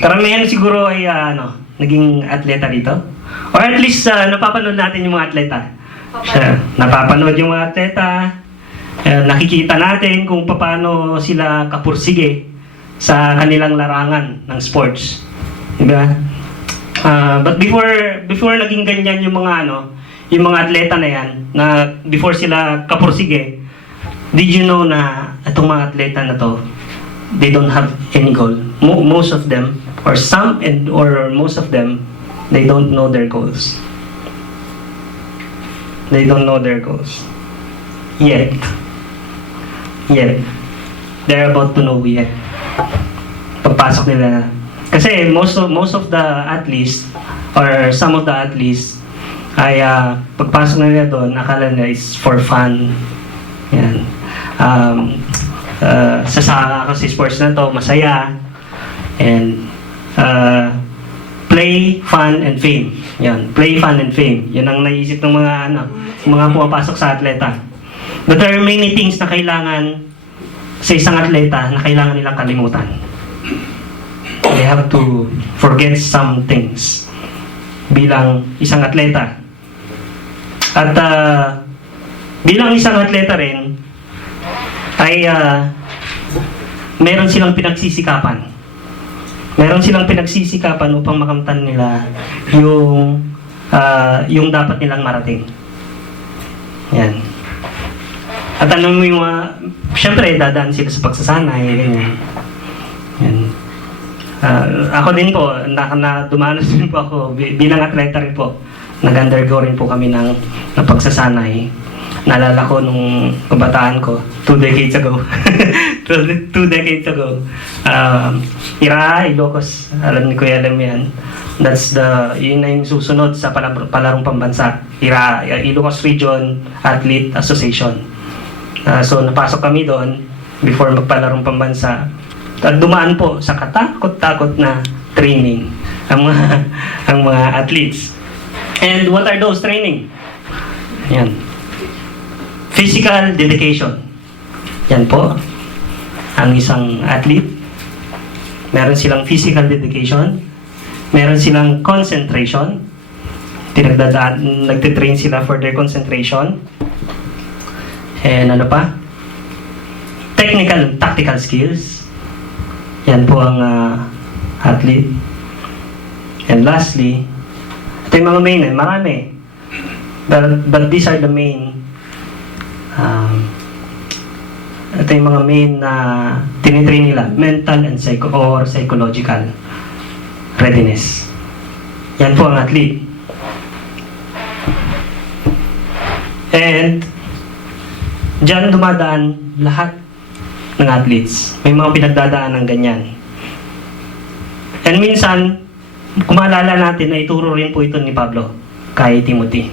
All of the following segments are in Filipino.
Karamihan siguro ay naging atleta dito. Or at least napapanood natin yung mga atleta. Napapanood yung mga atleta. Nakikita natin kung paano sila kapursige sa kanilang larangan ng sports. Diba? But before naging ganyan yung mga yung mga atleta na yan, na before sila kapursige, did you know na itong mga atleta na to, they don't have any goal. Most of them, or some or most of them, they don't know their goals. They don't know their goals. Yet. They're about to know yet. Pagpasok nila. Kasi most of the athletes, or some of the athletes, ay pagpasok nila doon, akala nila is for fun. Yan. Sasaka ako sa sports na to, masaya. And play, fun, and fame. Yan. Play, fun, and fame. Yan ang naisip ng mga pumapasok sa atleta. But there are many things na kailangan sa isang atleta na kailangan nilang kalimutan. They have to forget some things bilang isang atleta. At bilang isang atleta rin, ay meron silang pinagsisikapan. Meron silang pinagsisikapan upang makamtan nila yung dapat nilang marating. Yan. At mo yung siyempre, dadaan sila sa pagsasanay. Ganyan. Yan. Ako din po, dumanas din po ako bilang atleta rin po. Nag-undergo rin po kami ng pagsasanay. Naalala ko nung kabataan ko, 2 decades ago. 2 decades ago. Ira, Ilocos, alam ni Kuya Alam yan. Yun na yung susunod sa palarong pambansa. Ira, Ilocos Region Athlete Association. So napasok kami doon before magpalarong pambansa. At dumaan po sa katakot-takot na training ang mga athletes. And what are those training? Yan. Physical dedication. Yan po. Ang isang athlete. Meron silang physical dedication. Meron silang concentration. Nagtitrain sila for their concentration. And ano pa? Technical and tactical skills. Yan po ang athlete. And lastly, ito yung mga main, marami. But these are the main. Ito yung mga main na tinitrain nila. Mental and psychological readiness. Yan po ang athlete. And diyan dumadaan lahat ng athletes. May mga pinagdadaan ng ganyan. And minsan, kung maalala natin, naituro rin po ito ni Pablo kay Timothy.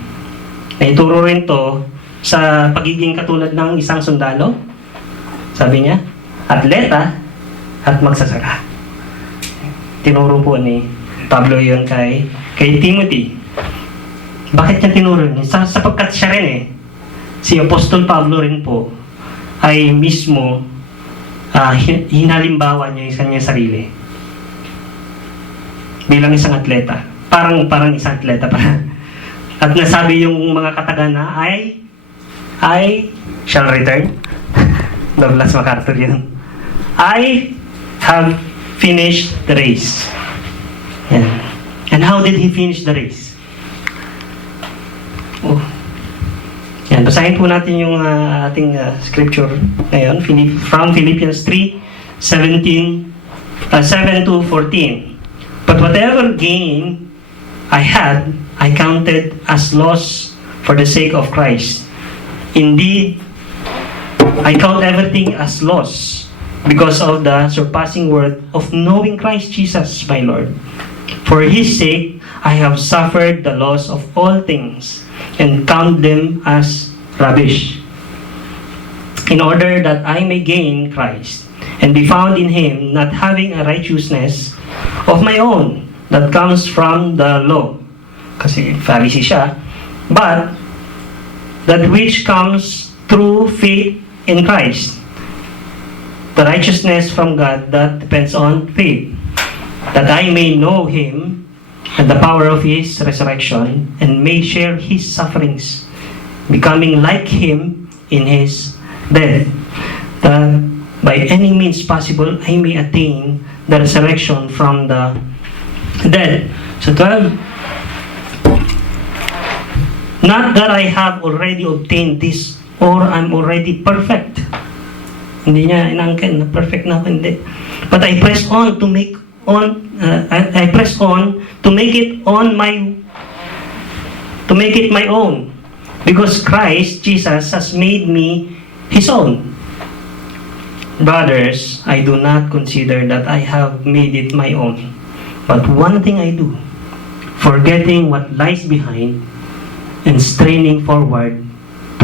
Naituro rin to sa pagiging katulad ng isang sundalo. Sabi niya, atleta at magsasaka. Tinuro po ni Pablo yun kay Timothy. Bakit niya tinuro yun? Sapagkat siya rin si Apostol Pablo rin po ay mismo hinalimbawa niya yung kanyang sarili bilang isang atleta. Parang isang atleta pa. At nasabi yung mga kataga na I shall return. Douglas MacArthur yun. I have finished the race. Yan. And how did he finish the race? Oh. Yan, basahin po natin yung ating scripture ngayon from Philippians 3:7 to 14. But whatever gain I had, I counted as loss for the sake of Christ. Indeed, I count everything as loss because of the surpassing worth of knowing Christ Jesus my Lord. For His sake, I have suffered the loss of all things and count them as rubbish, in order that I may gain Christ and be found in Him, not having a righteousness of my own that comes from the law, kasi Pharisee siya, but that which comes through faith in Christ, the righteousness from God that depends on faith. that I may know him and the power of his resurrection, and may share his sufferings, becoming like him in his death, that by any means possible I may attain the resurrection from the dead. So 12, not that I have already obtained this or I'm already perfect. Hindi niya inangkin na perfect na ako, hindi. But I press on to make I press on to make it my own, because Christ Jesus has made me his own. Brothers, I do not consider that I have made it my own, but one thing I do, forgetting what lies behind and straining forward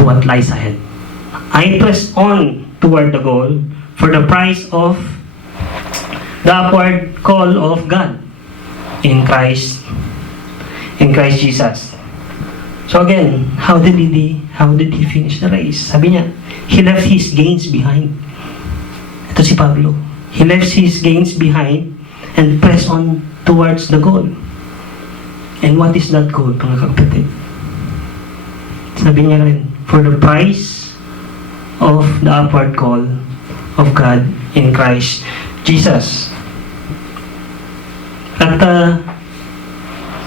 to what lies ahead, I press on toward the goal for the prize of the upward call of God in Christ Jesus. So again, how did he finish the race? Sabi niya, he left his gains behind. Ito si Pablo. He left his gains behind and pressed on towards the goal. And what is that goal, mga kapatid? Sabi niya rin, for the prize of the upward call of God in Christ Jesus. At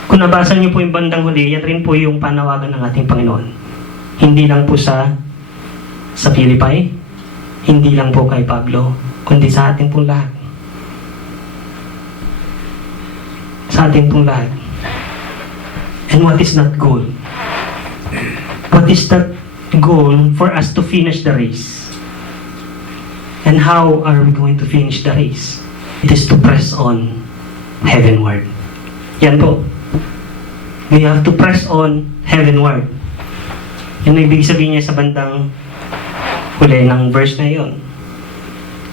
kung nabasa niyo po yung bandang huli, yan rin po yung panawagan ng ating Panginoon. Hindi lang po sa Philippi, hindi lang po kay Pablo, kundi sa ating pong lahat. Sa ating pong lahat. And what is that goal? What is that goal for us to finish the race? And how are we going to finish the race? It is to press on heavenward. Yan po. We have to press on heavenward. Yan ang ibig sabihin niya sa bandang huli ng verse na yon.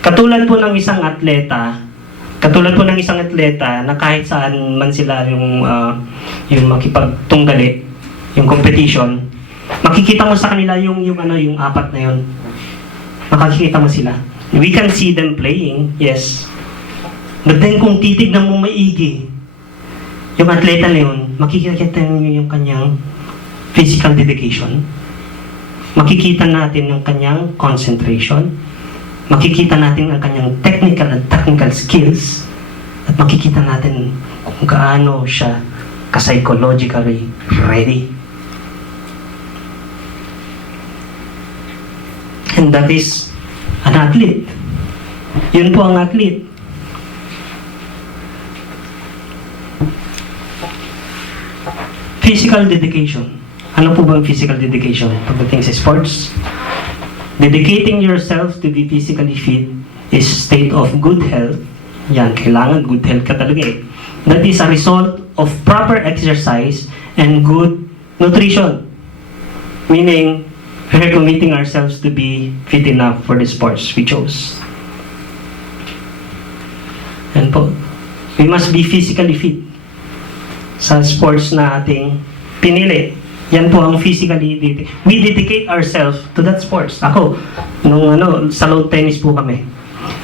Katulad po ng isang atleta na kahit saan man sila yung makipagtunggali, yung competition, makikita mo sa kanila yung apat na yon. Makikita mo sila. We can see them playing, yes. But then kung titignan mo maigi, yung atleta na yun, makikita niyo yung kanyang physical dedication. Makikita natin yung kanyang concentration. Makikita natin ang kanyang technical and technical skills. At makikita natin kung gaano siya ka-psychologically ready. And that is an athlete. Yun po ang athlete. Physical dedication. Ano po ba ang physical dedication pagdating sa sports? Dedicating yourself to be physically fit is state of good health. Yan, kailangan good health ka talaga eh. That is a result of proper exercise and good nutrition. Meaning, we're committing ourselves to be fit enough for the sports we chose. Yan po. We must be physically fit sa sports na ating pinili. Yan po ang physically dedicated. We dedicate ourselves to that sports. Ako, sa lawn tennis po kami.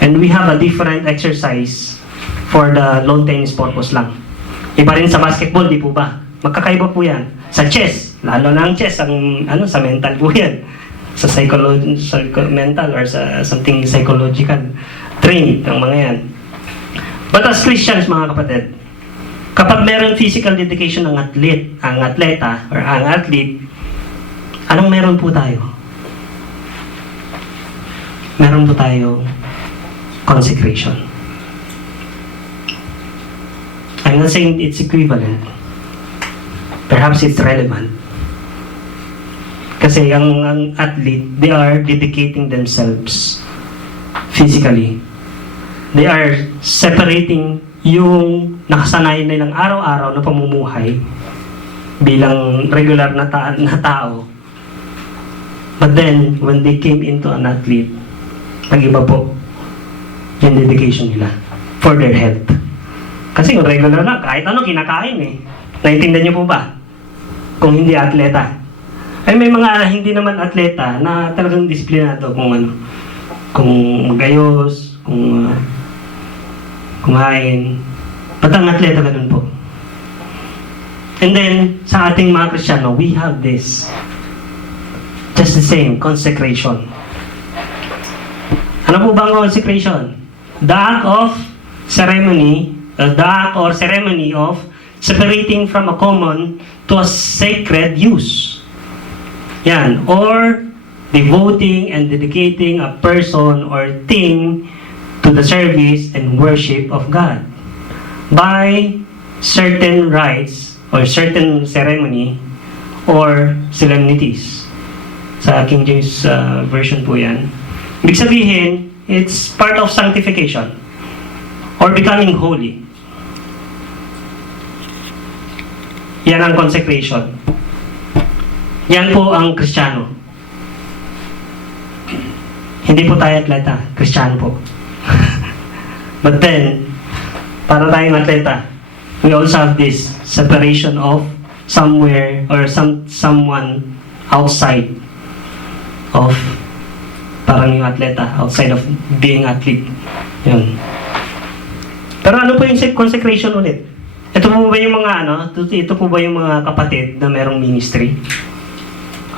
And we have a different exercise for the lawn tennis purpose lang. Iba rin sa basketball, di po ba? Magkakaiba po yan. Sa chess, lalo na ang chess, sa mental po yan. Sa mental or sa something psychological. Trained ang mga yan. But as Christians, mga kapatid, kapag meron physical dedication ang atleta, or ang athlete, anong meron po tayo? Meron po tayo consecration. I'm not saying it's equivalent. Perhaps it's relevant. Kasi ang athlete, they are dedicating themselves physically. They are separating yung nakasanayan nilang araw-araw na pamumuhay bilang regular na tao. But then, when they came into an athlete, nag-iba po yung dedication nila for their health. Kasi yung regular lang, kahit ano kinakain eh. Naintindihan niyo po ba? Kung hindi atleta. Ay may mga hindi naman atleta na talagang disiplinado kung magayos, kung kumain, Ba't ang atleta ganun po? And then, sa ating mga Kristiyano, we have this. Just the same, consecration. Ano po ba ang consecration? The act of ceremony, the act or ceremony of separating from a common to a sacred use. Yan. Or devoting and dedicating a person or thing to the service and worship of God by certain rites or certain ceremony or solemnities. Sa King James Version po yan. Ibig sabihin, it's part of sanctification or becoming holy. Yan ang consecration. Yan po ang Kristiyano. Hindi po tayo atleta, Kristiyano po. But then, para tayong atleta, we also have this separation of somewhere or someone outside of parang yung atleta, outside of being athlete. Yun. Pero ano po yung consecration ulit? Ito po ba yung mga ito po ba yung mga kapatid na merong ministry?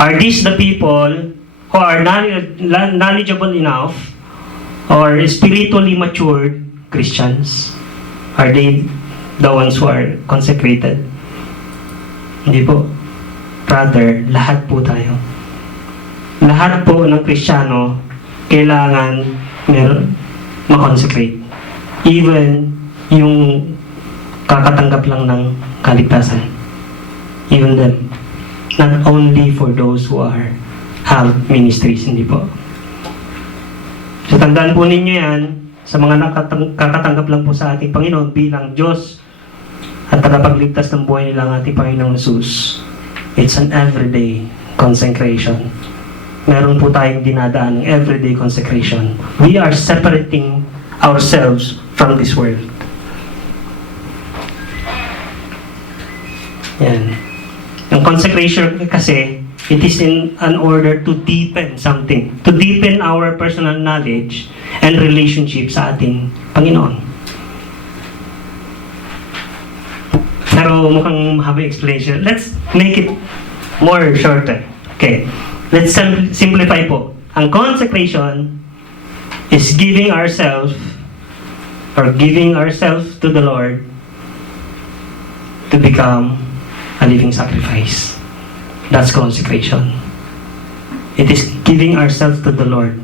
Are these the people who are knowledgeable enough or spiritually matured Christians? Are they the ones who are consecrated? Hindi po. Rather, lahat po tayo. Lahat po ng Kristiyano kailangan ma-consecrate. Even yung kakatanggap lang ng kaligtasan. Even them. Not only for those who have ministries, hindi po. So tandaan po ninyo yan, sa mga kakatanggap lang po sa ating Panginoon bilang Diyos at tagapagligtas ng buhay nila ang ating Panginoong Jesus. It's an everyday consecration. Meron po tayong dinadaan ng everyday consecration. We are separating ourselves from this world. Yan. Yung consecration kasi, it is in an order to deepen something. To deepen our personal knowledge and relationship sa ating Panginoon. Pero mukhang mahaba explanation. Let's make it more shorter. Okay. Let's simplify po. Ang consecration is giving ourselves to the Lord to become a living sacrifice. That's consecration. It is giving ourselves to the Lord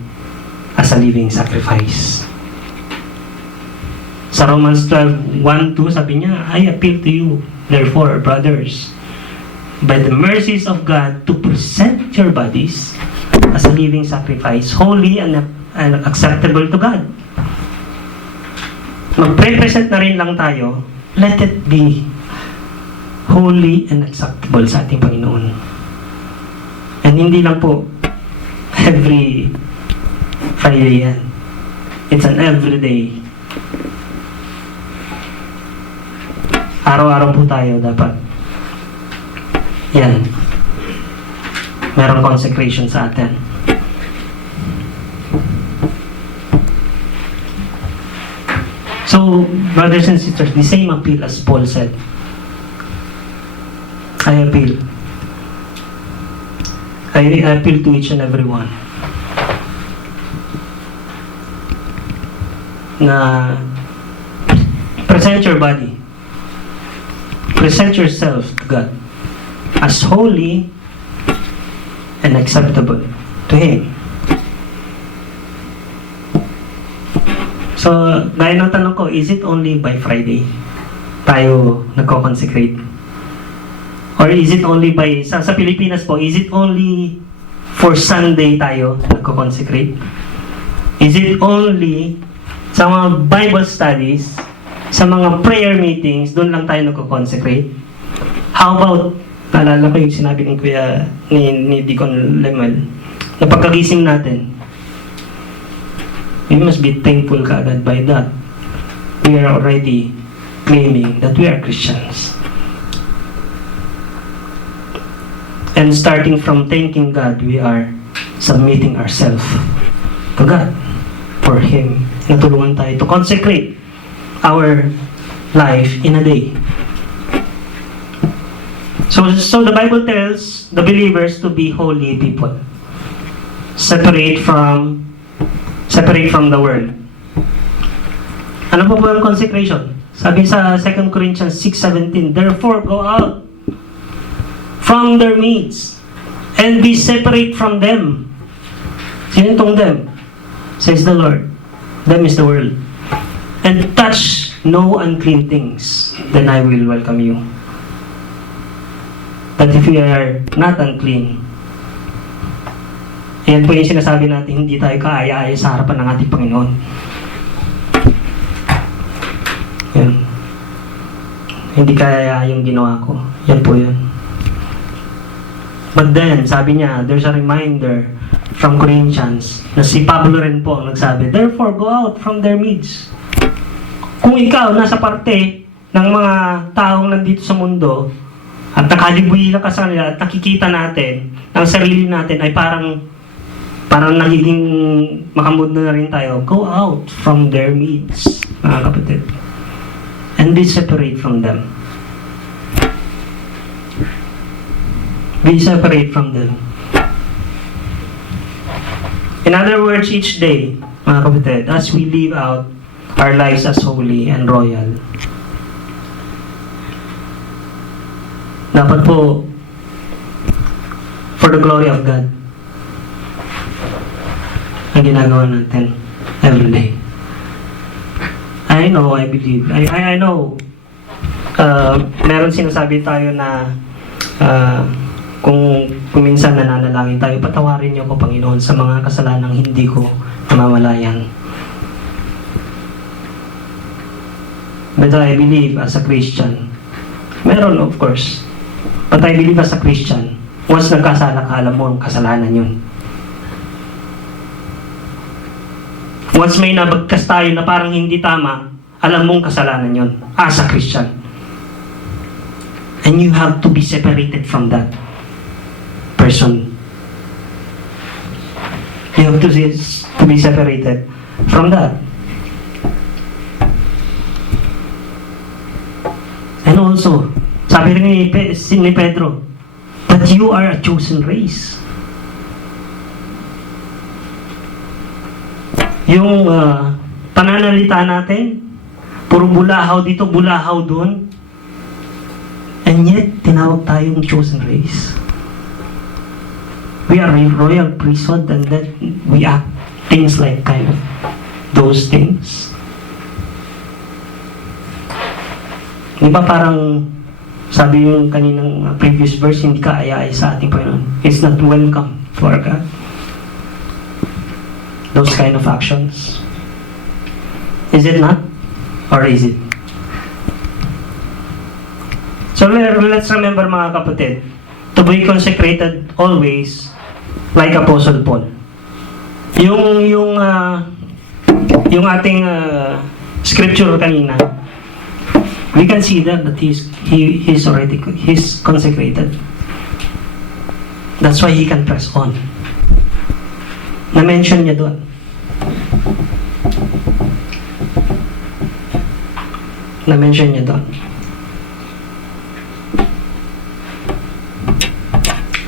as a living sacrifice. Sa Romans 12:1-2, sabi niya, I appeal to you, therefore, brothers, by the mercies of God, to present your bodies as a living sacrifice, holy and acceptable to God. Magpre-present na rin lang tayo, let it be holy and acceptable sa ating Panginoon. And hindi lang po every Friday yan. It's an everyday. Araw-araw po tayo dapat. Yan. Merong consecration sa atin. So, brothers and sisters, the same appeal as Paul said. I appeal to each and every one na present your body, present yourself to God as holy and acceptable to Him. So, gaya ng tanong ko, is it only by Friday tayo nagko-consecrate? Or is it only by, sa Pilipinas po, is it only for Sunday tayo nagko-consecrate? Is it only sa mga Bible studies, sa mga prayer meetings, doon lang tayo nagko-consecrate? How about, naalala ko yung sinabi ng Kuya, ni Deacon Lemel, na pagkagising natin, we must be thankful kaagad by that. We are already claiming that we are Christians. And starting from thanking God, we are submitting ourselves to God for Him. Natulungan tayo to consecrate our life in a day. So the Bible tells the believers to be holy people. Separate from the world. Ano po ang consecration? Sabi sa 2 Corinthians 6:17, therefore go out from their midst and be separate from them. Sino itong them? Says the Lord. Them is the world. And touch no unclean things, then I will welcome you. But if we are not unclean, yan po yung sinasabi natin, hindi tayo kaaya-aya sa harapan ng ating Panginoon. Yan. Hindi kaya yung ginawa ko. Yan po yun. But then, sabi niya, there's a reminder from Corinthians na si Pablo rin po ang nagsabi, therefore, go out from their midst. Kung ikaw nasa parte ng mga taong nandito sa mundo at nakalibuhilan ka sa kanila at nakikita natin ang sarili natin ay parang nagiging makamod na rin tayo, go out from their midst, mga kapatid. And be separate from them. Be separate from them. In other words, each day, mga kapatid, as we live out our lives as holy and royal, dapat po, for the glory of God, ang ginagawa natin every day. I know, I believe, I know, meron sinasabi tayo na kung minsan nananalangin tayo, patawarin niyo ko, Panginoon, sa mga kasalanang hindi ko namamalayan. But I believe as a Christian, meron of course, but I believe as a Christian, once nagkasala ka, alam mo ang kasalanan yun. Once may nabagkas tayo na parang hindi tama, alam mong kasalanan yun as a Christian. And you have to be separated from that person. You have to be separated from that. And also, sabi rin ni Pedro, that you are a chosen race. Yung pananalita natin, puro bulahaw dito, bulahaw doon. And yet, tinawag tayong chosen race. We are a royal priesthood and that we act things like kind of those things. Di ba parang sabi yung kaninang previous verse, hindi ka aya-aya sa ating Panginoon. It's not welcome to our God. Those kind of actions. Is it not? Or is it? So let's remember, mga kapatid, to be consecrated always like Apostle Paul. Yung ating scripture kanina, we can see that he's consecrated. That's why he can press on. Na-mention niya doon. Na-mention niya doon.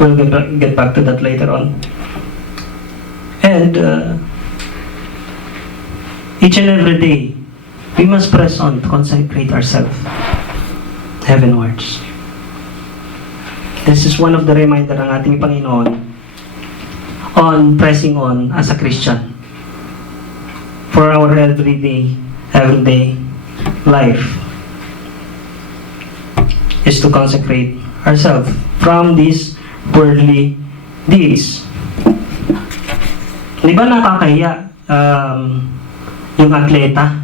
We'll get back to that later on. And each and every day, we must press on to consecrate ourselves heavenwards. This is one of the reminder ng ating Panginoon on pressing on as a Christian for our everyday life is to consecrate ourselves from these worldly deeds. Di ba nakakahiya yung atleta?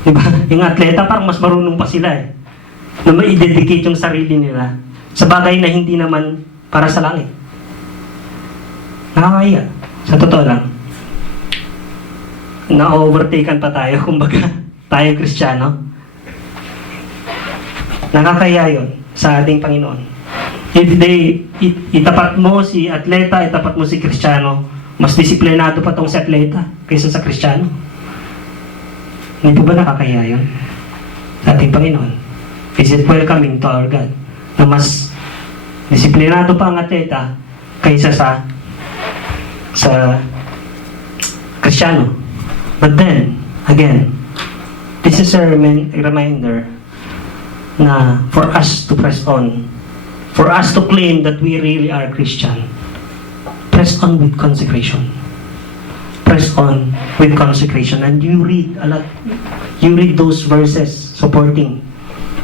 Di ba? Yung atleta parang mas marunong pa sila na ma-dedicate yung sarili nila sa bagay na hindi naman para sa langit. Nakakahiya. Sa totoo lang. Na-overtaken pa tayo, kumbaga, tayo Kristiyano. Nakakahiya yun sa ating Panginoon. If itapat mo si atleta, itapat mo si Kristiyano, mas disiplinado pa tong si atleta kaysa sa Kristiyano. Hindi po ba nakakahiya yun? Sa ating Panginoon. Is it welcoming to our God? Na mas disiplinado pa ang atleta kaysa sa Kristiyano. But then, again, this is a reminder na for us to press on, for us to claim that we really are Christian, press on with consecration. Press on with consecration. And you read a lot, you read those verses supporting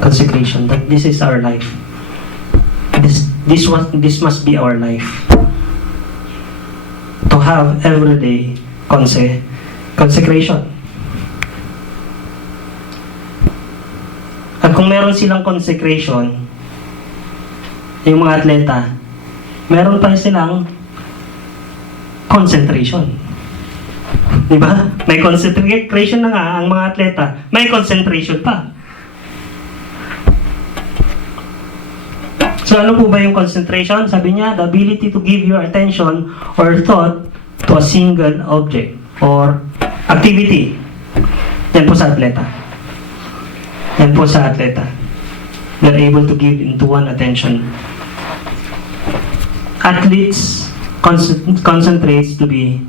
consecration, that this is our life. This must be our life. To have everyday consecration. At kung meron silang consecration, yung mga atleta, meron pa silang concentration. Diba? May concentration na nga ang mga atleta. May concentration pa. So ano po ba yung concentration? Sabi niya, the ability to give your attention or thought to a single object or activity. Yan po sa atleta. Yan po sa atleta. They're able to give into one attention. Athletes concentrates to be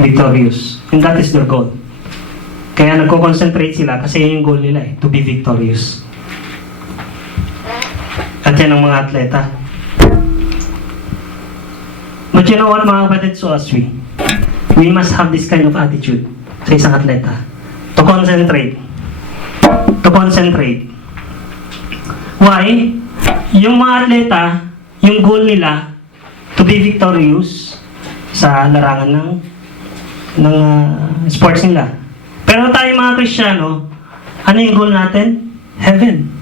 victorious. And that is their goal. Kaya nagko-concentrate sila kasi yun yung goal nila to be victorious. At yan ang mga atleta. But you know what mga kapatid, so as we must have this kind of attitude sa isang atleta. To concentrate. To concentrate. Why? Yung mga atleta, yung goal nila to be victorious sa larangan ng sports nila. Pero tayo mga Kristiyano, ano yung goal natin? Heaven.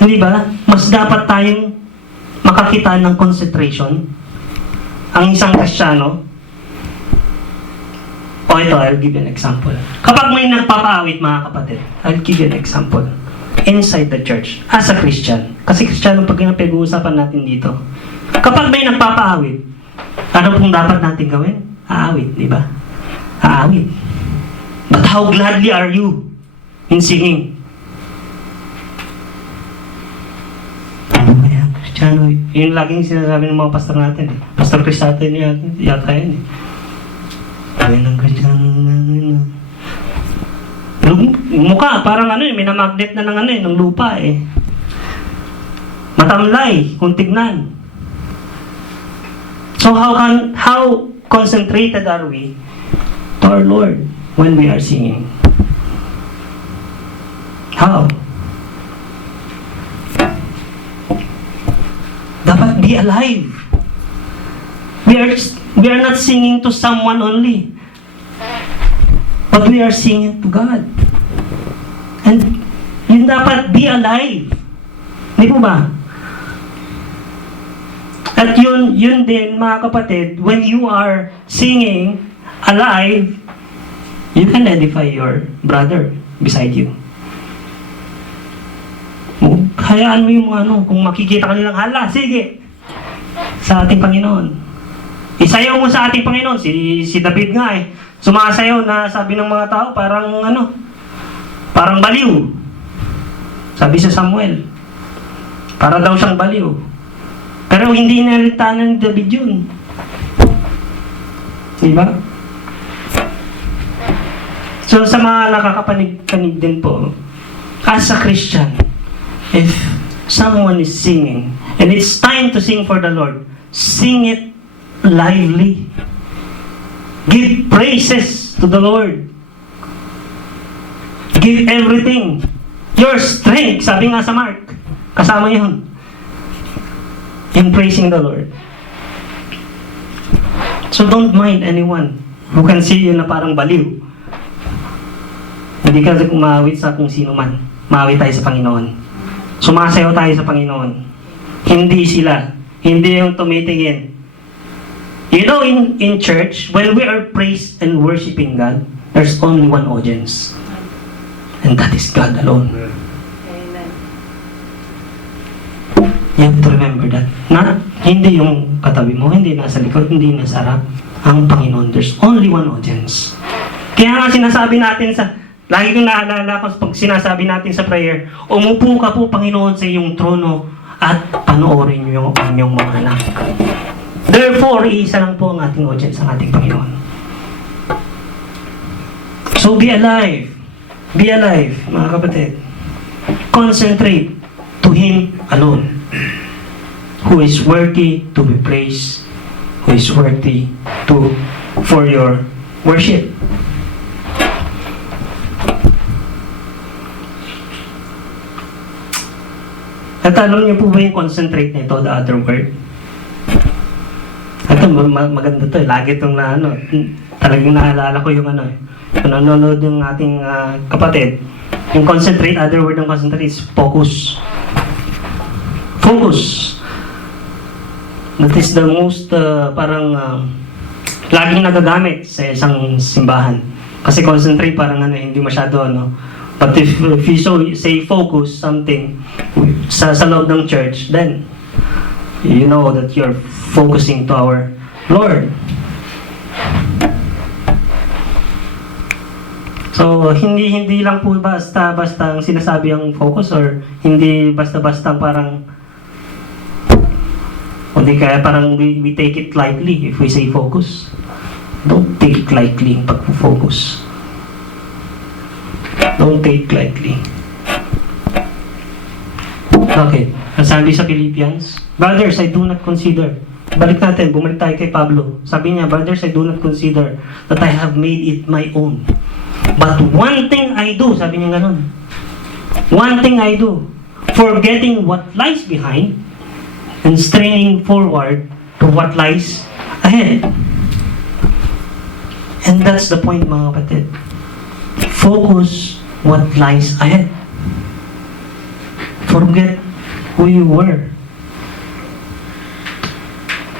Hindi ba? Mas dapat tayong makakita ng concentration. Ang isang Kristiyano. O ito, I'll give you an example. Kapag may nagpapaawit mga kapatid, I'll give you an example. Inside the church, as a Christian. Kasi Kristiyano pag pinag-uusapan natin dito. Kapag may nagpapaawit, ano pong dapat natin gawin? Aawit, di ba? Aawit. But how gladly are you in singing? Kristiyano, yun laging sinasabi ng mga pastor natin. Pastor Crisato yata yun. Ayun ang Kristiyano. Mukha, parang minamagnet na ng lupa eh. Matamlay, kung tignan. So how concentrated are we to our Lord when we are singing? How? Dapat be alive. We are not singing to someone only, but we are singing to God. And yun dapat be alive. Di po ba? At yun din mga kapatid, when you are singing alive, you can edify your brother beside you. Hayaan mo yung kung makikita ka nilang hala, sige, sa ating Panginoon. Isayaw mo sa ating Panginoon. Si David nga sumasayaw na sabi ng mga tao, parang baliw. Sabi sa Samuel, para daw siyang baliw. Pero hindi nalitanan ni David yun. Diba? So sa mga nakakapanig din po, as a Christian, if someone is singing, and it's time to sing for the Lord, sing it lively. Give praises to the Lord. Give everything. Your strength, sabi nga sa Mark, kasama yun. In praising the Lord. So don't mind anyone who can see you na parang baliw. Hindi ka kumawit sa kung sino man. Mawit tayo sa Panginoon. Sumasayaw tayo sa Panginoon. Hindi sila. Hindi yung tumitingin. You know, in church, when we are praised and worshiping God, there's only one audience. And that is God alone. Amen. You have to remember that. Hindi yung katabi mo, hindi nasa likod, hindi nasa harap. Ang Panginoon, there's only one audience. Kaya nga sinasabi natin lagi kong naalala ko pag sinasabi natin sa prayer, umupo ka po, Panginoon, sa iyong trono at panoorin niyo ang inyong mga anak. Therefore, iisa lang po ang ating audience, ang ating Panginoon. So be alive. Be alive, mga kapatid. Concentrate to Him alone, who is worthy to be praised, who is worthy for your worship. At alam niyo po ba yung concentrate nito, the other word? Ito, maganda to. Lagi itong talagang naalala ko yung nanonood yung ating kapatid. Yung concentrate, other word ng concentrate is focus. Focus. That is the most, laging nagagamit sa isang simbahan. Kasi concentrate parang hindi masyado, But if you say focus something sa loob ng church, then you know that you're focusing to our Lord. So, hindi lang po basta ang sinasabi ang focus, or hindi basta-basta parang hindi kaya parang we take it lightly if we say focus. Don't take it lightly pag-focus. Don't take lightly. Okay. Ang sabi sa Philippians, brothers, I do not consider. Balik tayo kay Pablo. Sabi niya, brothers, I do not consider that I have made it my own. But one thing I do, sabi niya ganun. One thing I do, forgetting what lies behind and straining forward to what lies ahead. And that's the point, mga kapatid. Focus what lies ahead. Forget who you were.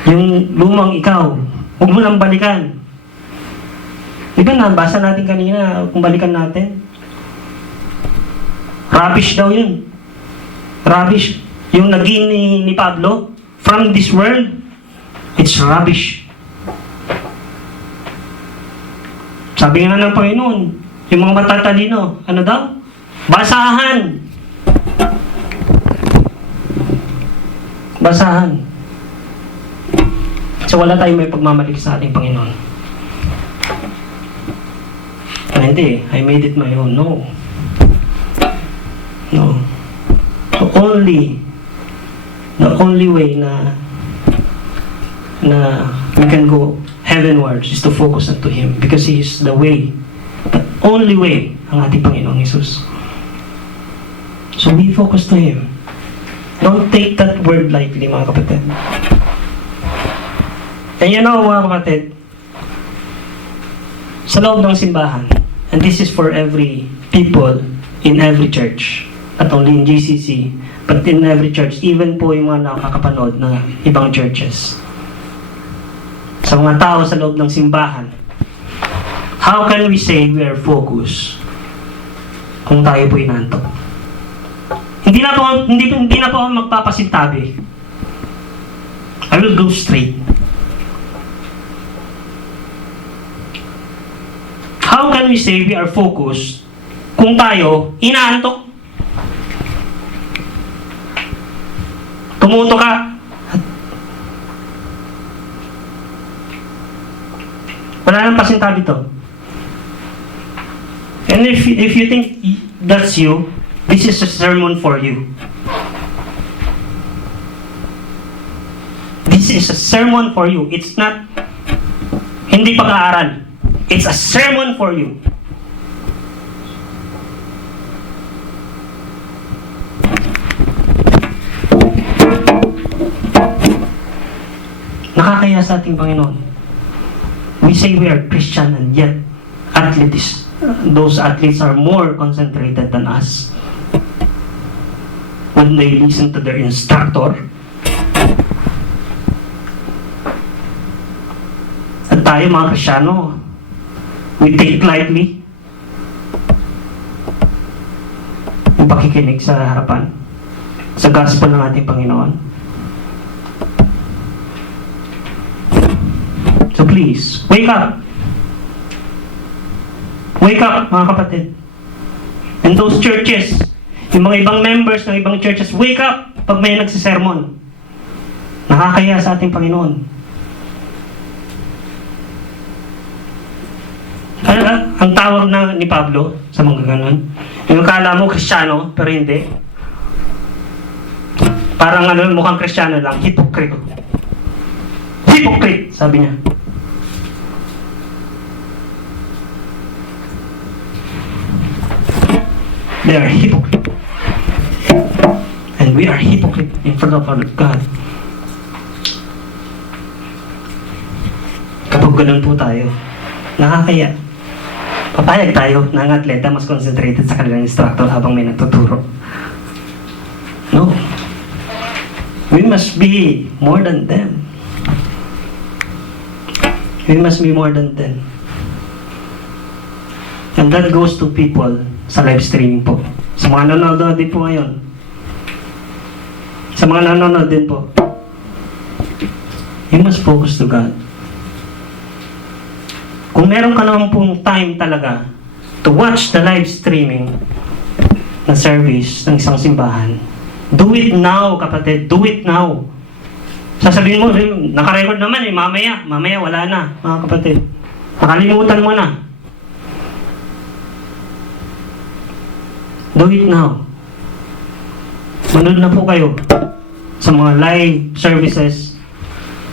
Yung lumang ikaw, huwag mo nang balikan. Di ba nabasa natin kanina, kung balikan natin? Rubbish daw yun. Rubbish. Yung naging ni Pablo, from this world, it's rubbish. Sabi nga ng Panginoon, yung mga matatalino, ano daw? Basahan. Basahan. So wala tayong may pagmamalik sa ating Panginoon. Hindi, I made it my own. No. No. The only way na we can go heavenwards is to focus unto Him, because He is the way, the only way, ang ating Panginoong Jesus. So we focus to Him. Don't take that word lightly, mga kapatid. And you know, mga kapatid, sa loob ng simbahan, and this is for every people in every church, not only in GCC, but in every church, even po yung mga nakakapanood na ibang churches. Sa mga tao sa loob ng simbahan, how can we say we are focused kung tayo po inantok? Hindi na po ako magpapasintabi. I will go straight. How can we say we are focused kung tayo inaantok? Tumuto ka. Wala nang pasintabi to. And if you think that's you, this is a sermon for you. This is a sermon for you. It's not, hindi pag-aaral. It's a sermon for you. Nakakaya sa ating Panginoon. We say we are Christian, and yet those athletes are more concentrated than us. When they listen to their instructor, at tayo mga Kristyano, we take lightly yung pakikinig sa harapan, sa gospel ng ating Panginoon. So please, wake up. Wake up, mga kapatid. And those churches, yung mga ibang members ng ibang churches, wake up pag may nagsisermon. Nakakaya sa ating Panginoon. Ang tawag ni Pablo sa mga ganun, yung akala mo Kristiyano, pero hindi. Parang mukhang Kristiyano lang, hypocrite. Hypocrite, sabi niya. They are hypocrite. And we are hypocrite in front of our God. Kapag ganun po tayo, nakakaya. Papayag tayo na ang atleta mas concentrated sa kanilang instructor habang may nagtuturo. No. We must be more than them. We must be more than them. And that goes to people sa live streaming po. Sa mga nanonood din po ngayon. Sa mga nanonood din po. You must focus to God. Kung meron ka naman pong time talaga to watch the live streaming na service ng isang simbahan, do it now, kapatid. Do it now. Sasabihin mo, nakarecord naman mamaya wala na, mga kapatid. Nakalimutan mo na. Do it now. Manood na po kayo sa mga live services,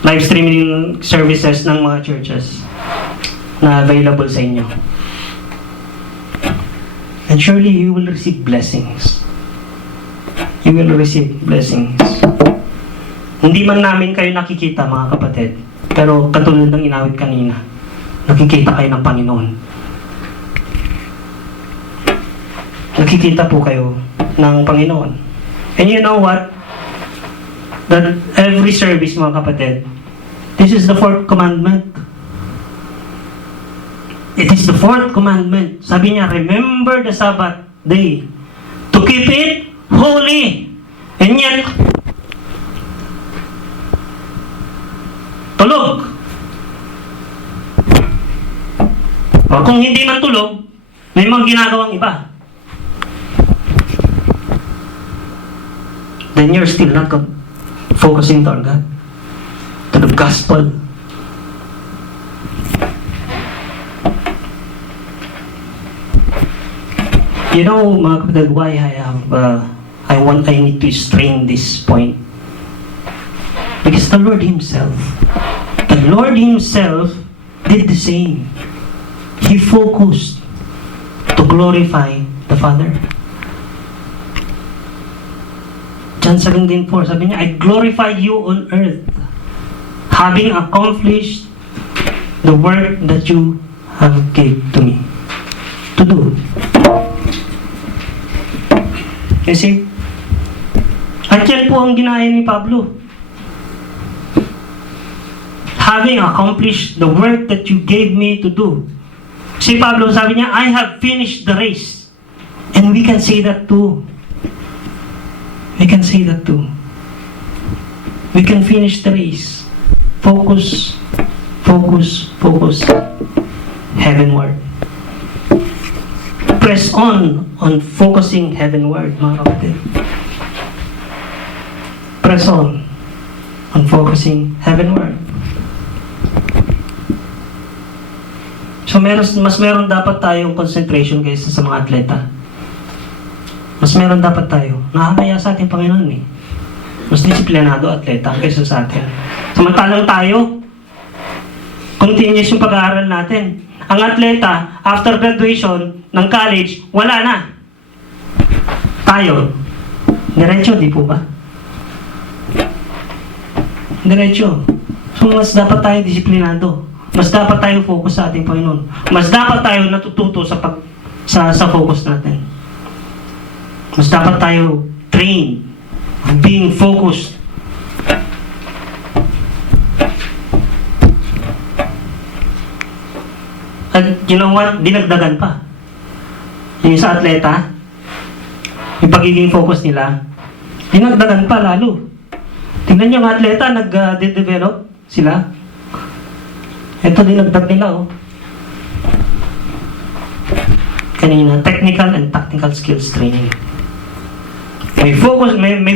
live streaming services ng mga churches na available sa inyo. And surely you will receive blessings. You will receive blessings. Hindi man namin kayo nakikita, mga kapatid, pero katulad ng inawit kanina, nakikita kayo ng Panginoon. Nakikita po kayo ng Panginoon. And you know what? That every service, mga kapatid, this is the fourth commandment. It is the fourth commandment. Sabi niya, remember the Sabbath day to keep it holy. And yet, tulog. O kung hindi man tulog, may mga ginagawang iba. Then you're still not focusing on God, to the gospel. You know, mga kapatid, why I need to strain this point? Because the Lord Himself did the same. He focused to glorify the Father. John 17:4, sabi niya, I glorify you on earth, having accomplished the work that you have gave to me to do. You see? At yan po ang ginaya ni Pablo. Having accomplished the work that you gave me to do. Si Pablo, sabi niya, I have finished the race. And we can say that too. We can say that too. We can finish the race. Focus, focus, focus. Heavenward. Press on focusing heavenward, mga kapatid. Press on focusing heavenward. So mas meron dapat tayong concentration kaysa sa mga atleta. Mas meron dapat tayo. Nakakaya sa ating Panginoon eh. Mas disiplinado atleta kaysa sa atin. Samantalang tayo, continuous yung pag-aaral natin. Ang atleta, after graduation ng college, wala na. Tayo, diretso, di po ba? Diretso. So mas dapat tayo disiplinado. Mas dapat tayo focus sa ating Panginoon. Mas dapat tayo natututo sa focus natin. Mas dapat tayo train being focused. At you know what? Dinagdagan pa. Yung sa atleta, yung pagiging focus nila, dinagdagan pa lalo. Tingnan niyo ang atleta, nag-develop sila. Ito dinagdag nila, oh. kanina, technical and tactical skills training. May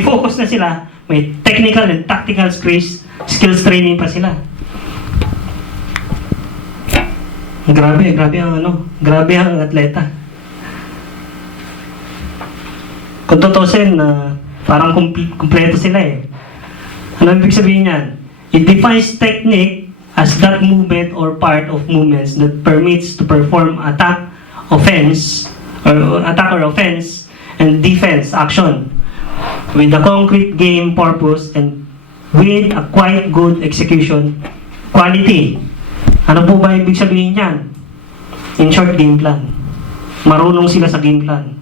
focus na sila, may technical and tactical skills training pa sila. Grabe ang atleta. Kung tutusin, parang kumpleto sila eh. Ano ibig sabihin yan? It defines technique as that movement or part of movements that permits to perform attack, offense, or and defense action with a concrete game purpose and with a quite good execution quality. Ano po ba ibig sabihin yan? In short, game plan. Marunong sila sa game plan.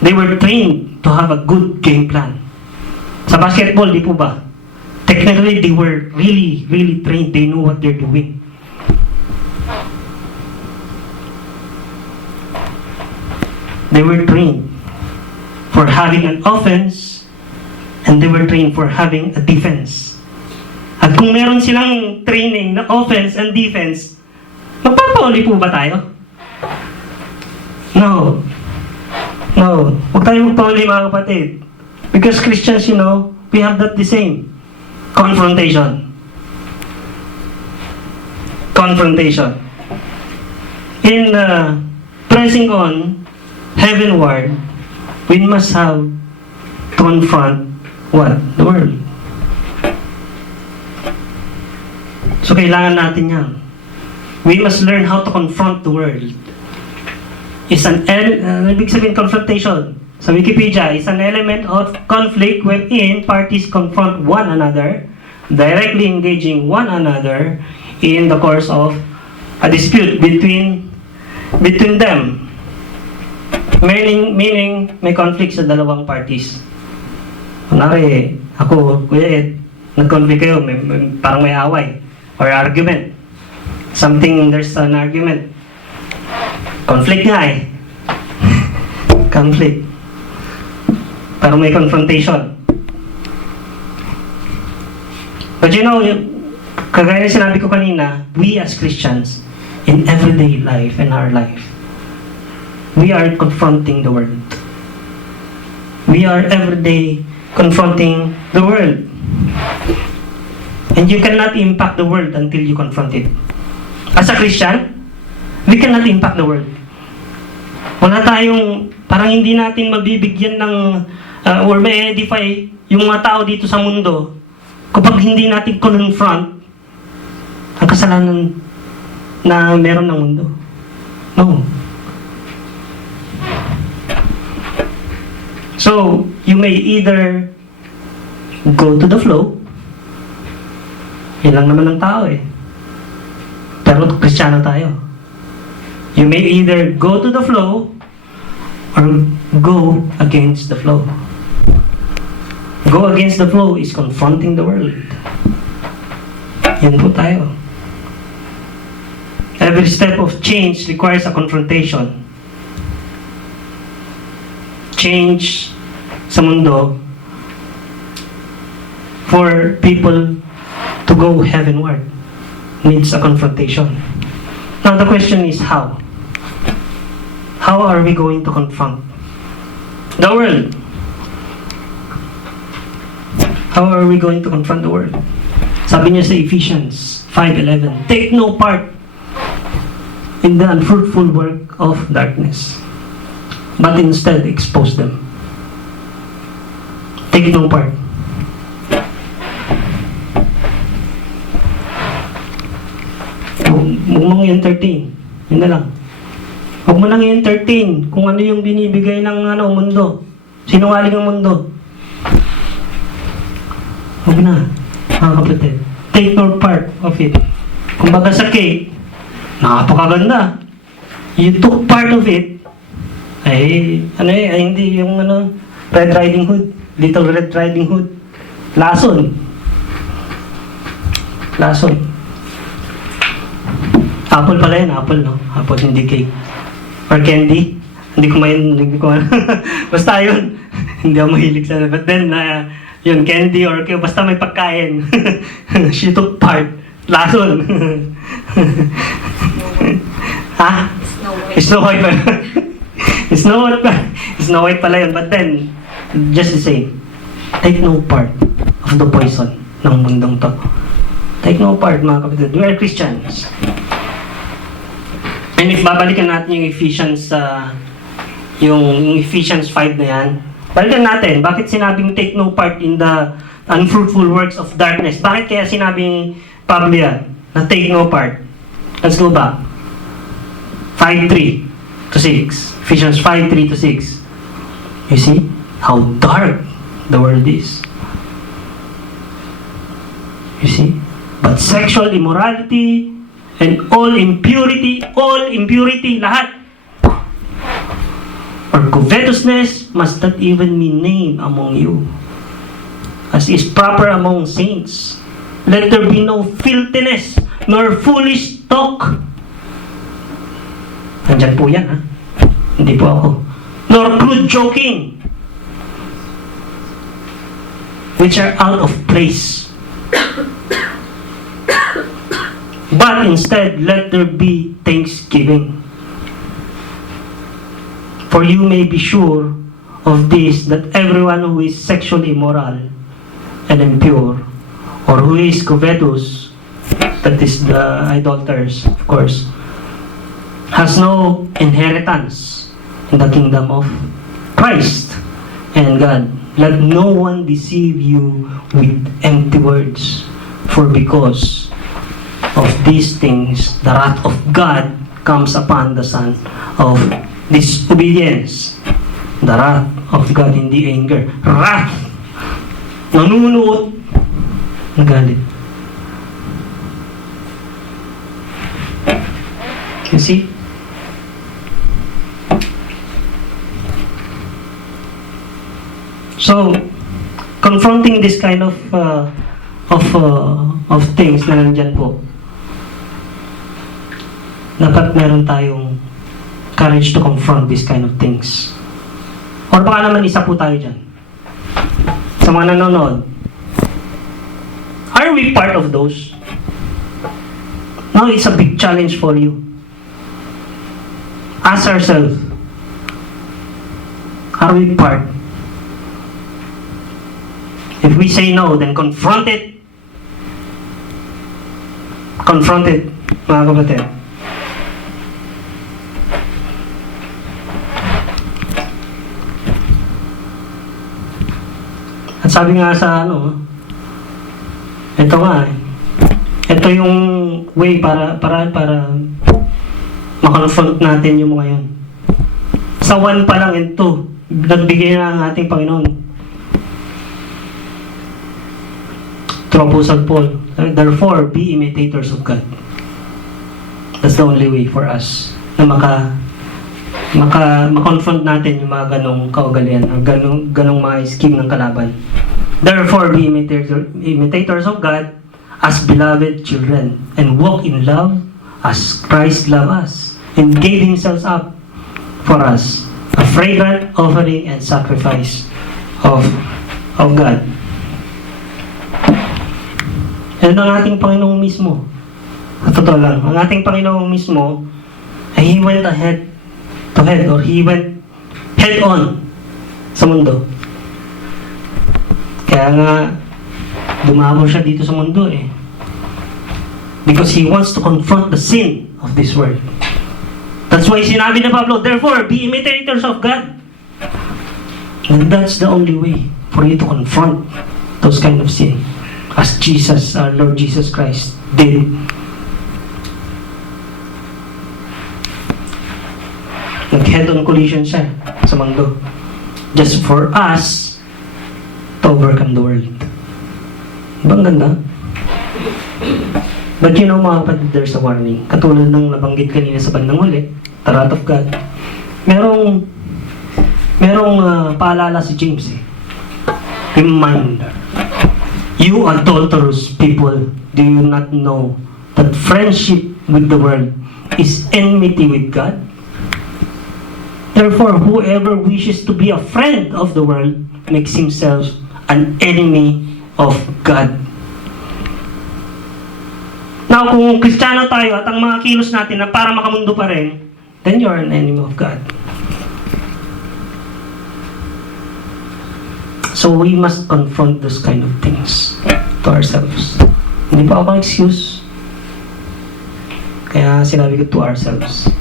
They were trained to have a good game plan. Sa basketball, di po ba? Technically, they were really, really trained. They know what they're doing. They were trained for having an offense and they were trained for having a defense. At kung meron silang training na offense and defense, magpapauli po ba tayo? No. Huwag tayo magpauli mga kapatid. Because Christians, we have that the same. Confrontation. In pressing on heavenward, we must have to confront what? The world. So, kailangan natin yan. We must learn how to confront the world. Ibig sabihin confrontation. Sa Wikipedia, is an element of conflict wherein parties confront one another, directly engaging one another in the course of a dispute between them. Meaning, may conflict sa dalawang parties. Kunwari, ako, Kuya Ed, nag-conflict kayo, parang may away. Or argument. There's an argument. Conflict nga eh. Conflict. Pero may confrontation. But kagaya sinabi ko kanina, we as Christians, in everyday life, in our life, we are confronting the world. We are everyday confronting the world. And you cannot impact the world until you confront it. As a Christian, we cannot impact the world. Wala tayong, parang hindi natin mabibigyan ng, or may edify yung mga tao dito sa mundo kapag hindi natin confront ang kasalanan na meron ng mundo. No. So, you may either go to the flow. Yan lang naman ng tao eh. Pero Kristiyano tayo. You may either go to the flow or go against the flow. Go against the flow is confronting the world. Yan po tayo. Every step of change requires a confrontation. Change sa mundo for people to go heavenward needs a confrontation. Now the question is how? How are we going to confront the world? How are we going to confront the world? Sabi niya sa Ephesians 5:11, take no part in the unfruitful work of darkness, but instead expose them. Take no part. Huwag mong i-entertain. Yun na lang. Huwag mo nang i-entertain kung ano yung binibigay ng mundo. Sinungaling ang mundo. Huwag na, mga kapatid. Take no part of it. Kung baga sa cake, napakaganda. You took part of it. Hindi yung Red Riding Hood. Little Red Riding Hood. Lason. Apple pala yan, apple, no? Apple, hindi cake. Or candy. Hindi ko basta yun. Hindi ako mahilig sa but then, yun, candy or basta may pagkain. She took part. Lason. Ha? Snow White. Snow White pala yun. But then, just the same, take no part of the poison ng mundong to. Take no part, mga kapatid. We are Christians. And if babalikan natin yung Ephesians, yung Ephesians 5 na yan, balikan natin, bakit sinabing take no part in the unfruitful works of darkness? Bakit kaya sinabing Pablo yan, na take no part? Let's go back. 5:3 to 6. Ephesians 5:3 to 6. You see how dark the world is. You see? But sexual immorality and all impurity, lahat, or covetousness must not even be named among you, as is proper among saints. Let there be no filthiness, nor foolish talk. Nandyan po yan, ha? Hindi po ako. Nor crude joking, which are out of place. But instead, let there be thanksgiving. For you may be sure of this, that everyone who is sexually immoral and impure, or who is covetous, that is the idolaters, of course, has no inheritance in the kingdom of Christ and God. Let no one deceive you with empty words, for because of these things, the wrath of God comes upon the son of disobedience. The wrath of God, hindi anger. Wrath. Nanunuot na galit. You see? So, confronting this kind of things na nandyan po, dapat meron tayong courage to confront this kind of things. Or baka naman isa po tayo dyan. Sa mga nanonood, are we part of those? Now, it's a big challenge for you. Ask ourselves, are we part? If we say no, then confront it. Confront it, mga kapatid. At sabi nga sa ito nga ito yung way para makonfront natin yung mga yun. Sa 1 pa lang ito, nagbigay na ang ating Panginoon. Through Apostle Paul, therefore, be imitators of God. That's the only way for us na makonfront natin yung mga ganong kaugalian o ganong mga scheme ng kalaban. Therefore, be imitators of God as beloved children, and walk in love as Christ loved us and gave Himself up for us, a fragrant offering and sacrifice of God. And ang ating Panginoong mismo, at totoo lang, ang ating Panginoong mismo, ay He went head or He went head on sa mundo. Kaya nga, dumabo siya dito sa mundo eh. Because He wants to confront the sin of this world. That's why sinabi na Pablo, therefore, be imitators of God. And that's the only way for you to confront those kind of sin. As Jesus, our Lord Jesus Christ, did. Nag-head-on collision siya sa mundo. Just for us to overcome the world. Ibang ganda? But you know mga kapatid, there's a warning. Katulad ng nabanggit kanina sa bandang huli, the wrath of God. Merong paalala si James eh. Reminder. You adulterous people, do you not know that friendship with the world is enmity with God? Therefore, whoever wishes to be a friend of the world makes himself an enemy of God. Now, kung Kristiyano tayo at ang mga kilos natin na para makamundo pa rin, then you're an enemy of God. So we must confront those kind of things to ourselves. Hindi pa ako excuse. Kaya sinabi ko to ourselves.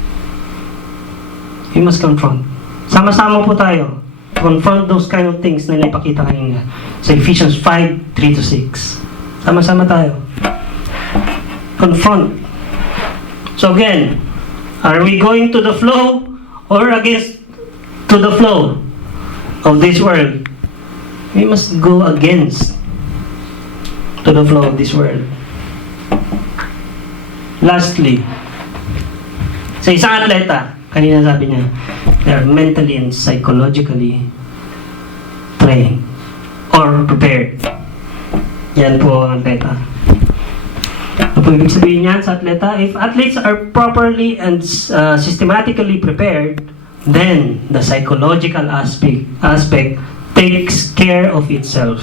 We must confront. Sama-sama po tayo to confront those kind of things na naipakita kanina sa Ephesians 5:3-6. Sama-sama tayo. Confront. So again, are we going to the flow or against to the flow of this world? We must go against to the flow of this world. Lastly, sa isang atleta, kanina sabi niya, they are mentally and psychologically trained or prepared. Yan po ang atleta. Ano po ibig sabihin niyan sa atleta? If athletes are properly and systematically prepared, then the psychological aspect takes care of itself.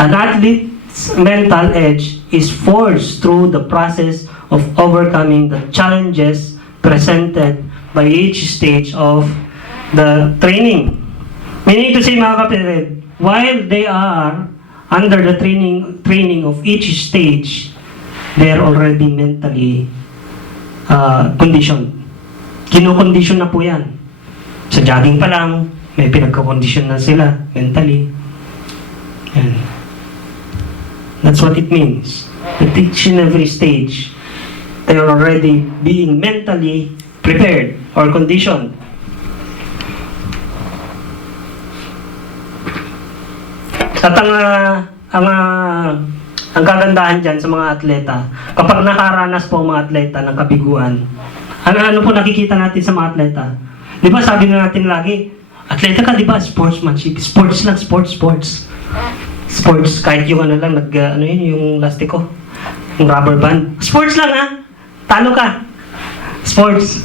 An athlete's mental edge is forged through the process of overcoming the challenges presented by each stage of the training. Meaning to say, mga kapatid, while they are under the training of each stage, they are already mentally conditioned. Kinokondisyon na po yan. Sa jogging pa lang, may pinagkakondisyon na sila mentally. Yan. That's what it means. At each and every stage, they are already being mentally prepared or conditioned. At ang kagandahan dyan sa mga atleta, kapag nakaranas po ang mga atleta ng kabiguan, ano po nakikita natin sa mga atleta? Di ba sabi na natin lagi, atleta ka, di ba? Sportsmanship. Sports lang, sports. Sports, kahit yung yung lastiko, yung rubber band. Sports lang ha? Talo ka. Sports.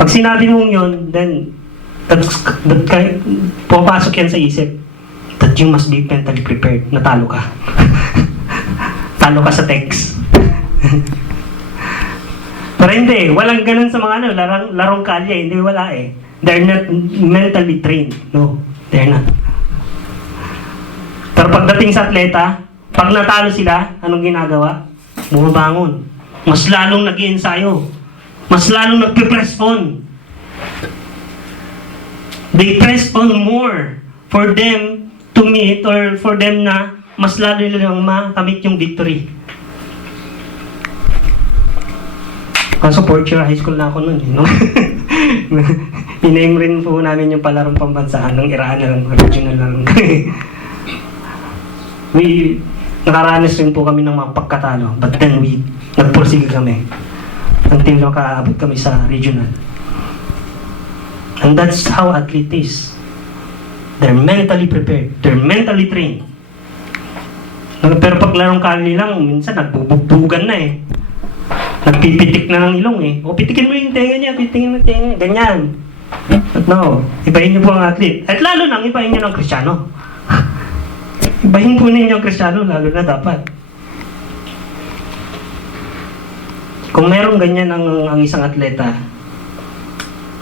Pag sinabi mong yun, then, pumapasok yan sa isip that you must be mentally prepared na talo ka. Talo ka sa text. Pero hindi, walang ganun sa mga larong kalye, hindi wala eh. They're not mentally trained. No, they're not. Pero pagdating sa atleta, pag natalo sila, anong ginagawa? Bumabangon. Mas lalong nag-iensayo. Mas lalong nag-press on. They press on more for them to meet or for them na mas lalo nilang makamit yung victory. Kaso fourth year high school na ako nun, no? Iname rin po namin yung palarong pambansaan ng Iraan na lang, regional lang. Nakaranas rin po kami ng mga pagkatalo, but then nagpursige kami until nakaabot kami sa regional. And that's how athlete is. They're mentally prepared. They're mentally trained. Pero pag larong kali lang, minsan nagbubugbugan na eh. Nagpipitik na ng ilong eh. O, pitikin mo yung tenga niya, pitikin mo yung tenga. Ganyan. But no, ibahin niyo po ang athlete. At lalo nang ibahin niyo ng Kristiyano. Ibahin po ninyo ang Kristiyano, lalo na dapat. Kung meron ganyan ang isang atleta,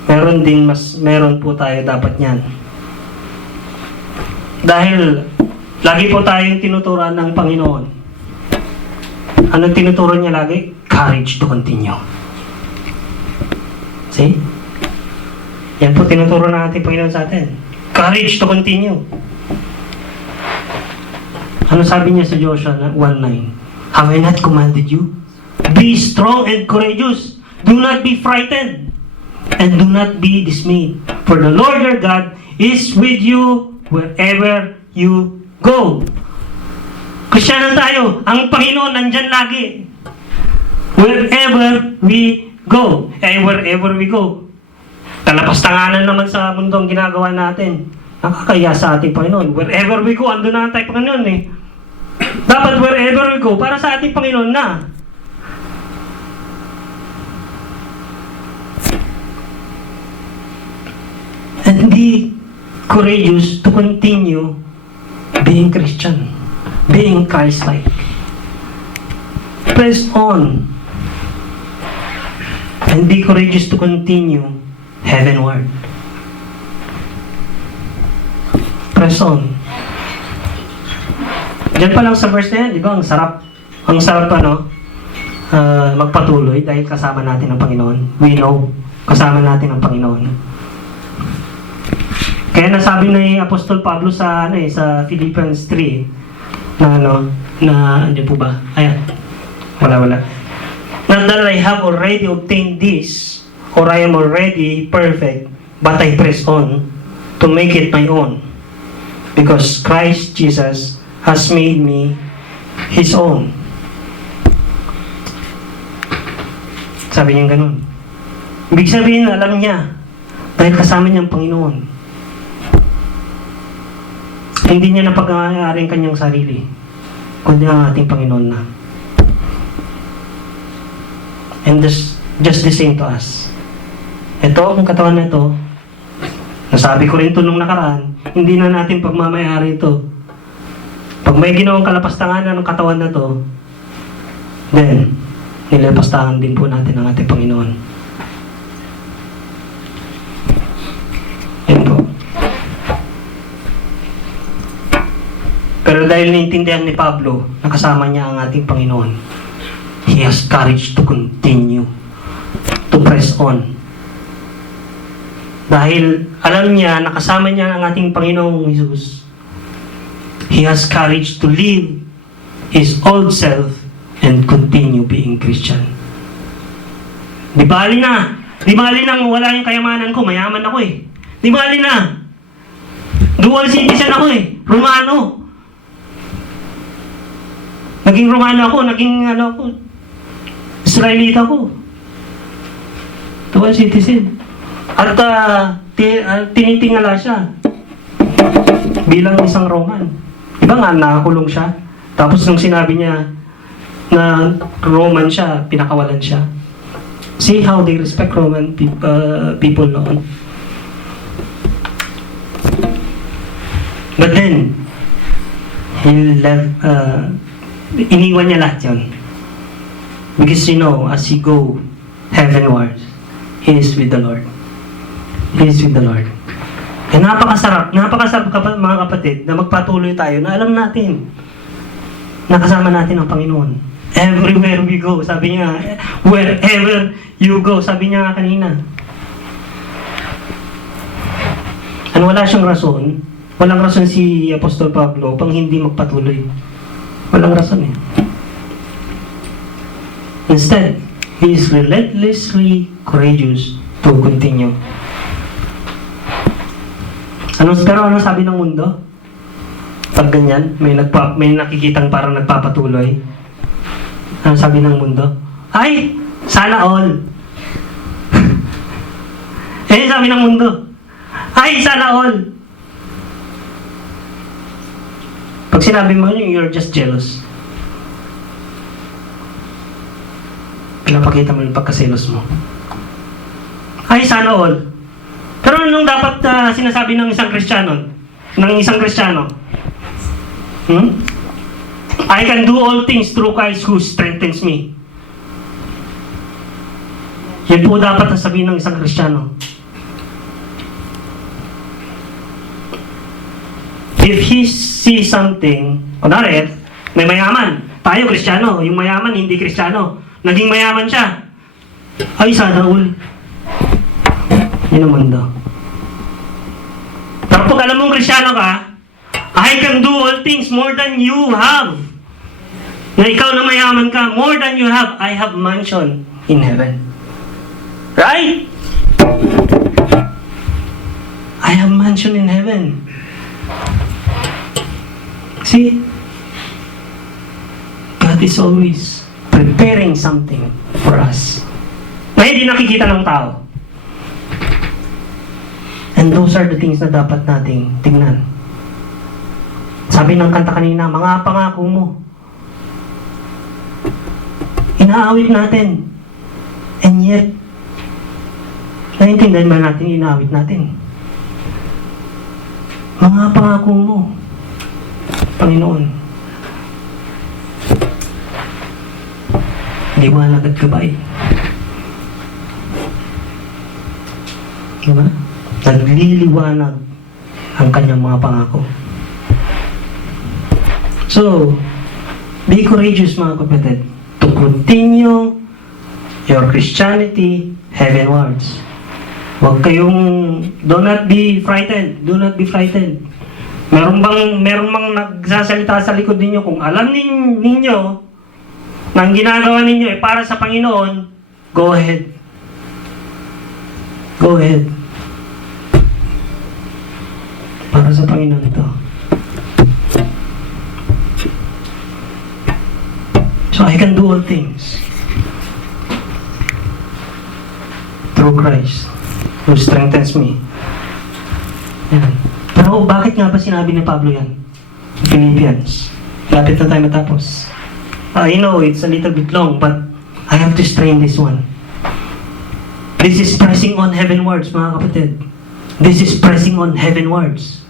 meron po tayo dapat niyan. Dahil lagi po tayong tinuturuan ng Panginoon. Anong tinuturo niya lagi? Courage to continue. See? Yan po tinuturo natin Panginoon sa atin. Courage to continue. Ano sabi niya sa Joshua 1:9? Have I not commanded you? Be strong and courageous. Do not be frightened. And do not be dismayed. For the Lord your God is with you wherever you go. Kristiyano tayo. Ang Panginoon nandyan lagi. Wherever we go. Wherever we go. Talapastanganan naman sa mundo ang ginagawa natin. Nakakaya sa ating Panginoon. Wherever we go, andun na tayo Panginoon eh. Dapat wherever we go, para sa ating Panginoon na. And be courageous to continue being Christian, being Christ-like. Press on and be courageous to continue heavenward. Press on. Diyan pa lang sa verse na yan, di ba? Ang sarap. Ang sarap magpatuloy dahil kasama natin ang Panginoon. We know, kasama natin ang Panginoon. Kaya nasabi ni Apostol Pablo sa sa Philippians 3 ano po ba? Ayan. Wala. Not that I have already obtained this or I am already perfect, but I press on to make it my own. Because Christ Jesus has made me His own. Sabi niya ganun. Ibig sabihin, alam niya, dahil kasama niya ang Panginoon. Hindi niya napag-aari ang kanyang sarili, kundi ang ating Panginoon na. And just the same to us. Ito, ang katawan na ito, nasabi ko rin ito nung nakaraan, hindi na natin pagmamayari ito. Pag may ginawang kalapastangan ng katawan na to, then, nilapastangan din po natin ang ating Panginoon. Yan po. Pero dahil naintindihan ni Pablo, nakasama niya ang ating Panginoon, he has courage to continue, to press on. Dahil alam niya, nakasama niya ang ating Panginoong Jesus, he has courage to leave his old self and continue being Christian. Di bali na. Di bali nang wala yung kayamanan ko, mayaman ako eh. Di bali na. Dual citizen ako eh. Romano. Naging Romano ako, naging Israelita ako. Dual citizen. At tinitingala siya bilang isang Roman. Diba nga, nakakulong siya. Tapos nung sinabi niya na Roman siya, pinakawalan siya. See how they respect Roman people noon. But then, he left, iniwan niya lahat yun. Because as he go heavenward, he is with the Lord. He is with the Lord. Eh, napakasarap mga kapatid, na magpatuloy tayo na alam natin, nakasama natin ang Panginoon. Everywhere we go, sabi niya, wherever you go, sabi niya kanina. Ano, wala siyang rason, walang rason si Apostol Pablo pang hindi magpatuloy. Walang rason eh. Instead, he is relentlessly courageous to continue. Ano sabi ng mundo? Pag ganyan, may nakikitang parang nagpapatuloy. Ano sabi ng mundo? Ay, sana all. Sabi ng mundo? Ay, sana all. Pag sinabi mo yun, you're just jealous. Pinapakita mo yung pagkaselos mo. Ay, sana all. Pero anong dapat sinasabi ng isang Kristiyano? I can do all things through Christ who strengthens me. Yan po dapat ang sabihin ng isang Kristiyano. If he sees something, kunwari, may mayaman. Tayo, Kristiyano. Yung mayaman, hindi Kristiyano. Naging mayaman siya. Ay, sana all. Yun ang mundo. Pero pag alam mong Kristiyano ka, I can do all things more than you have. Na ikaw na mayaman ka, more than you have, I have mansion in heaven. Right? I have mansion in heaven. See? God is always preparing something for us na hindi nakikita ng tao. And those are the things na dapat nating tingnan. Sabi ng kanta kanina, mga pangako mo, inaawit natin. And yet, naiintindihan ba natin inaawit natin? Mga pangako mo, Panginoon. Liwanag at gabay. Diba? Nagliliwanag ang kanyang mga pangako. So, be courageous mga kapatid to continue your Christianity heavenwards. Huwag kayong, do not be frightened. Do not be frightened. Meron bang nagsasalita sa likod ninyo kung alam ninyo na ang ginagawa ninyo ay para sa Panginoon, go ahead. Go ahead. Para sa Panginoon ito. So I can do all things through Christ who strengthens me. Yan. Pero bakit nga ba sinabi ni Pablo yan? Philippians. Lapit na tayo matapos. I know it's a little bit long, but I have to strain this one. This is pressing on heavenwards, mga kapatid. This is pressing on heavenwards.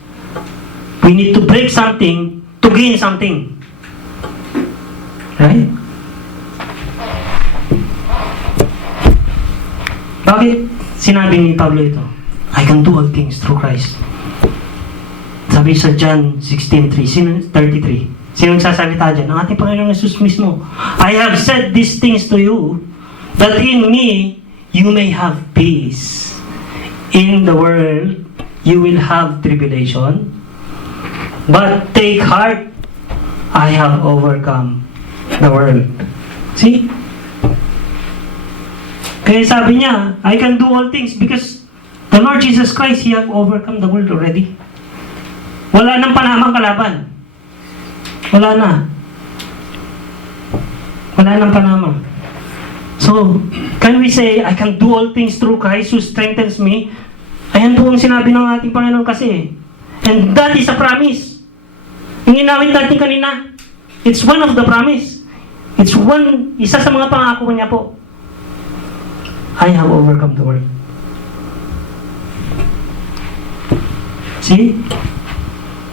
We need to break something to gain something. Right? Bakit sinabi ni Pablo ito? I can do all things through Christ. Sabi sa John 16:33. Sino nagsasalita dyan? Ang ating Panginoong Jesus mismo. I have said these things to you, that in me you may have peace. In the world you will have tribulation, but take heart, I have overcome the world. See? Kaya sabi niya, I can do all things because the Lord Jesus Christ, He have overcome the world already. Wala nang panamang kalaban. Wala na. Wala nang panama. So, can we say, I can do all things through Christ who strengthens me? Ayan po ang sinabi ng ating Panginoon kasi. And that is a promise. Yung inawit natin kanina, it's one of the promise. Isa sa mga pangako niya po. I have overcome the world. See?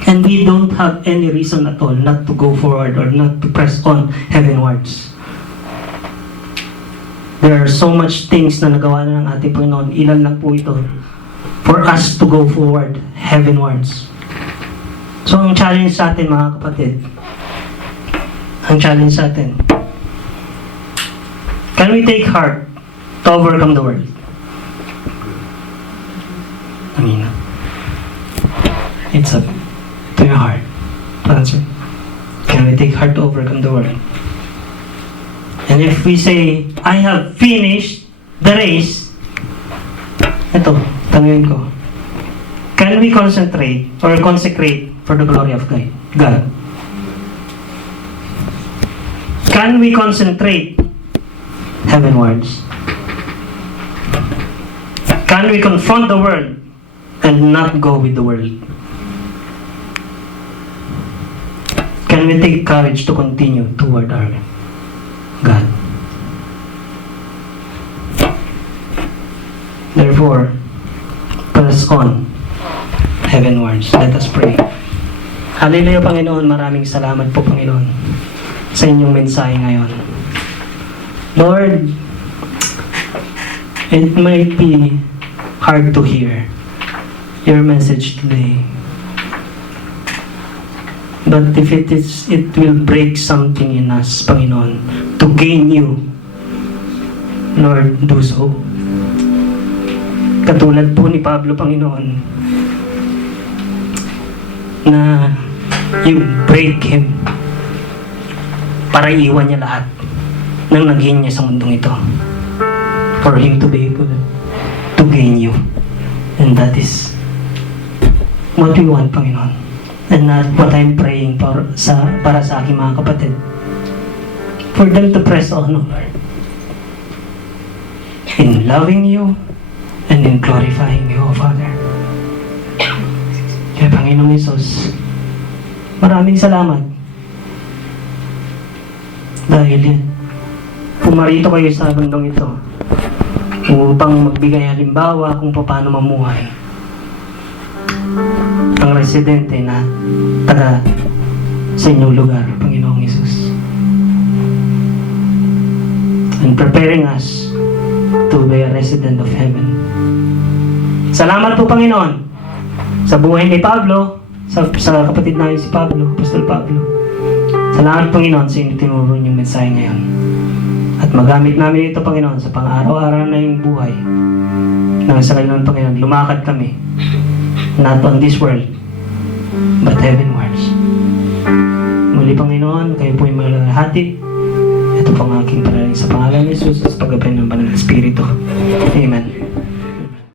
And we don't have any reason at all not to go forward or not to press on heavenwards. There are so much things na nagawa na ng ating Panginoon. Ilan lang po ito for us to go forward heavenwards. So, ang challenge sa atin, mga kapatid, can we take heart to overcome the world? Amen. It's up to your heart to answer. Can we take heart to overcome the world? And if we say, I have finished the race, ito, tanungin ko, can we concentrate or consecrate for the glory of God? Can we concentrate heavenwards? Can we confront the world and not go with the world? Can we take courage to continue toward our God? Therefore, press on heavenwards. Let us pray. Hallelujah, Panginoon. Maraming salamat po, Panginoon, sa inyong mensahe ngayon. Lord, it might be hard to hear your message today. But if it will break something in us, Panginoon, to gain you, Lord, do so. Katulad po ni Pablo, Panginoon, na you break him para iwan niya lahat ng naging niya sa mundong ito. For him to be able to gain you. And that is what we want, Panginoon. And not what I'm praying para sa aking mga kapatid. For them to press on, Lord. In loving you and in glorifying you, O Father. Kaya Panginoong Hesus, maraming salamat. Dahil pumarito kayo sa bandong ito upang magbigay halimbawa kung paano mamuhay ang residente na taga sa inyong lugar, Panginoong Hesus. And preparing us to be a resident of heaven. Salamat po, Panginoon, sa buhay ni Pablo, sa kapatid namin si Pablo, Apostol Pablo. Salamat, Panginoon, sa inyong tinuro niyong mensahe ngayon. At magamit namin ito, Panginoon, sa pang-araw-araw na yung buhay. Nang sa ngayon, Panginoon, lumakad kami. Not on this world, but heavenwards. Muli, Panginoon, kayo po yung malalahati. Ito po ang aking panalangin sa pangalan ni Jesus sa paggabay ng Banal na Espiritu. Amen.